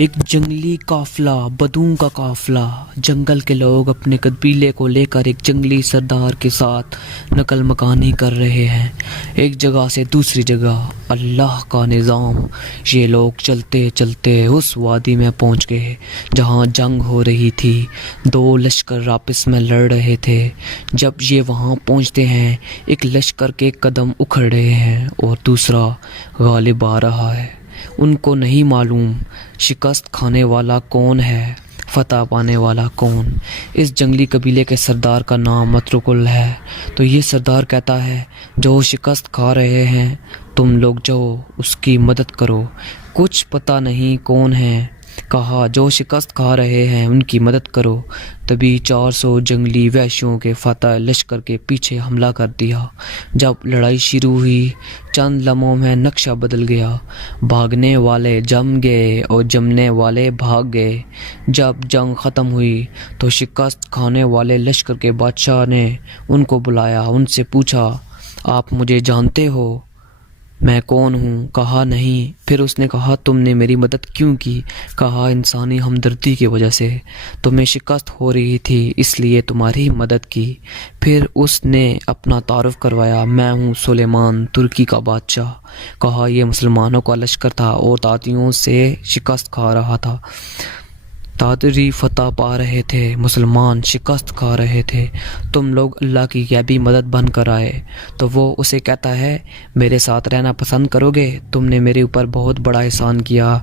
ایک جنگلی قافلہ، بدوؤں کا قافلہ، جنگل کے لوگ اپنے قبیلے کو لے کر ایک جنگلی سردار کے ساتھ نقل مکانی کر رہے ہیں، ایک جگہ سے دوسری جگہ۔ اللہ کا نظام، یہ لوگ چلتے چلتے اس وادی میں پہنچ گئے جہاں جنگ ہو رہی تھی، دو لشکر آپس میں لڑ رہے تھے۔ جب یہ وہاں پہنچتے ہیں، ایک لشکر کے قدم اکھڑ رہے ہیں اور دوسرا غالب آ رہا ہے۔ ان کو نہیں معلوم شکست کھانے والا کون ہے، فتح پانے والا کون۔ اس جنگلی قبیلے کے سردار کا نام مترکل ہے۔ تو یہ سردار کہتا ہے، جو شکست کھا رہے ہیں تم لوگ جاؤ اس کی مدد کرو۔ کچھ پتہ نہیں کون ہے، کہا جو شکست کھا رہے ہیں ان کی مدد کرو۔ تبھی 400 جنگلی وحشیوں کے فتح لشکر کے پیچھے حملہ کر دیا۔ جب لڑائی شروع ہوئی، چند لمحوں میں نقشہ بدل گیا۔ بھاگنے والے جم گئے اور جمنے والے بھاگ گئے۔ جب جنگ ختم ہوئی تو شکست کھانے والے لشکر کے بادشاہ نے ان کو بلایا، ان سے پوچھا، آپ مجھے جانتے ہو؟ میں کون ہوں؟ کہا نہیں۔ پھر اس نے کہا، تم نے میری مدد کیوں کی؟ کہا انسانی ہمدردی کی وجہ سے، تمہیں شکست ہو رہی تھی اس لیے تمہاری مدد کی۔ پھر اس نے اپنا تعارف کروایا، میں ہوں سلیمان، ترکی کا بادشاہ۔ کہا یہ مسلمانوں کا لشکر تھا اور تاتریوں سے شکست کھا رہا تھا۔ تاتری فتح پا رہے تھے، مسلمان شکست کھا رہے تھے، تم لوگ اللہ کی غیبی مدد بن کر آئے۔ تو وہ اسے کہتا ہے، میرے ساتھ رہنا پسند کرو گے؟ تم نے میرے اوپر بہت بڑا احسان کیا،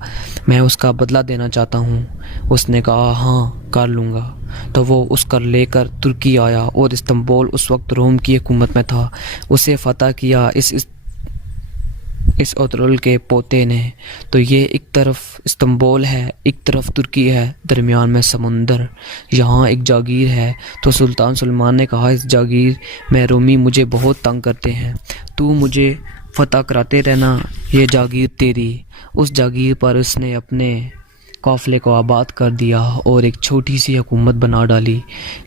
میں اس کا بدلہ دینا چاہتا ہوں۔ اس نے کہا، ہاں کر لوں گا۔ تو وہ اس کر لے کر ترکی آیا اور استنبول اس وقت روم کی حکومت میں تھا، اسے فتح کیا اس اترل کے پوتے نے۔ تو یہ ایک طرف استنبول ہے، ایک طرف ترکی ہے، درمیان میں سمندر، یہاں ایک جاگیر ہے۔ تو سلطان سلمان نے کہا، اس جاگیر میں رومی مجھے بہت تنگ کرتے ہیں، تو مجھے فتح کراتے رہنا، یہ جاگیر تیری۔ اس جاگیر پر اس نے اپنے قافلے کو آباد کر دیا اور ایک چھوٹی سی حکومت بنا ڈالی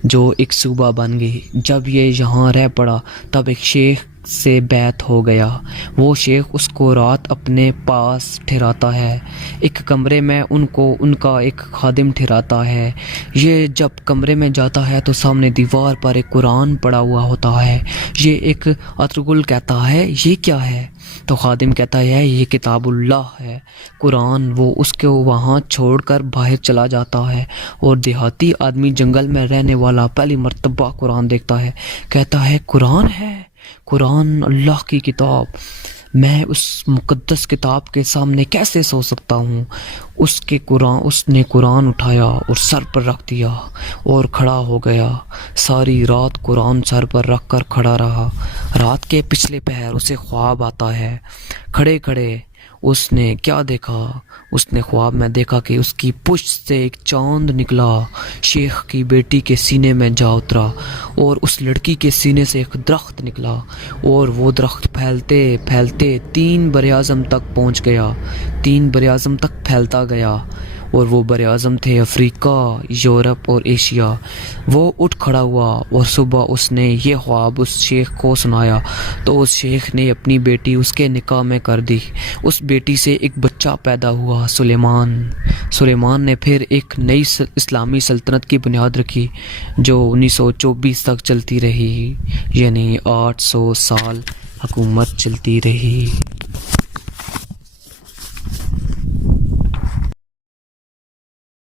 جو ایک صوبہ بن گئی۔ جب یہ یہاں رہ پڑا تب ایک شیخ سے بیعت ہو گیا۔ وہ شیخ اس کو رات اپنے پاس ٹھہراتا ہے، ایک کمرے میں ان کا ایک خادم ٹھہراتا ہے۔ یہ جب کمرے میں جاتا ہے تو سامنے دیوار پر ایک قرآن پڑا ہوا ہوتا ہے۔ یہ ایک اترگل کہتا ہے، یہ کیا ہے؟ تو خادم کہتا ہے، یہ کتاب اللہ ہے، قرآن۔ وہ اس کو وہاں چھوڑ کر باہر چلا جاتا ہے اور دیہاتی آدمی، جنگل میں رہنے والا، پہلی مرتبہ قرآن دیکھتا ہے، کہتا ہے، قرآن ہے، قرآن اللہ کی کتاب، میں اس مقدس کتاب کے سامنے کیسے سو سکتا ہوں؟ اس نے قرآن اٹھایا اور سر پر رکھ دیا اور کھڑا ہو گیا۔ ساری رات قرآن سر پر رکھ کر کھڑا رہا۔ رات کے پچھلے پہر اسے خواب آتا ہے۔ کھڑے کھڑے اس نے کیا دیکھا؟ اس نے خواب میں دیکھا کہ اس کی پشت سے ایک چاند نکلا، شیخ کی بیٹی کے سینے میں جا اترا، اور اس لڑکی کے سینے سے ایک درخت نکلا، اور وہ درخت پھیلتے پھیلتے 3 براعظم تک پہنچ گیا، 3 براعظم تک پھیلتا گیا، اور وہ براعظم تھے افریقہ، یورپ اور ایشیا۔ وہ اٹھ کھڑا ہوا اور صبح اس نے یہ خواب اس شیخ کو سنایا، تو اس شیخ نے اپنی بیٹی اس کے نکاح میں کر دی۔ اس بیٹی سے ایک بچہ پیدا ہوا، سلیمان نے پھر ایک نئی اسلامی سلطنت کی بنیاد رکھی جو 1924 تک چلتی رہی، یعنی 800 سال حکومت چلتی رہی۔